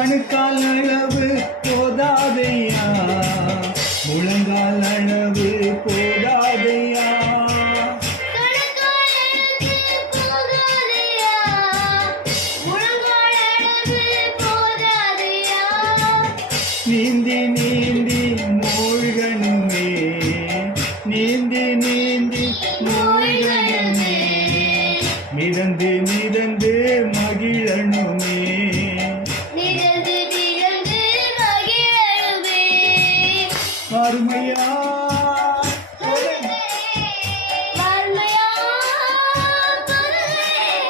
கணுக்கால் அளவு போதாதையா, முழங்கால் அளவு போதாதையா, நீந்தி நீந்தி மூழ்கணுமே, நீந்தி நீந்தி மூழ்கணுமே, மிதந்து மிதந்து மகிழணுமே.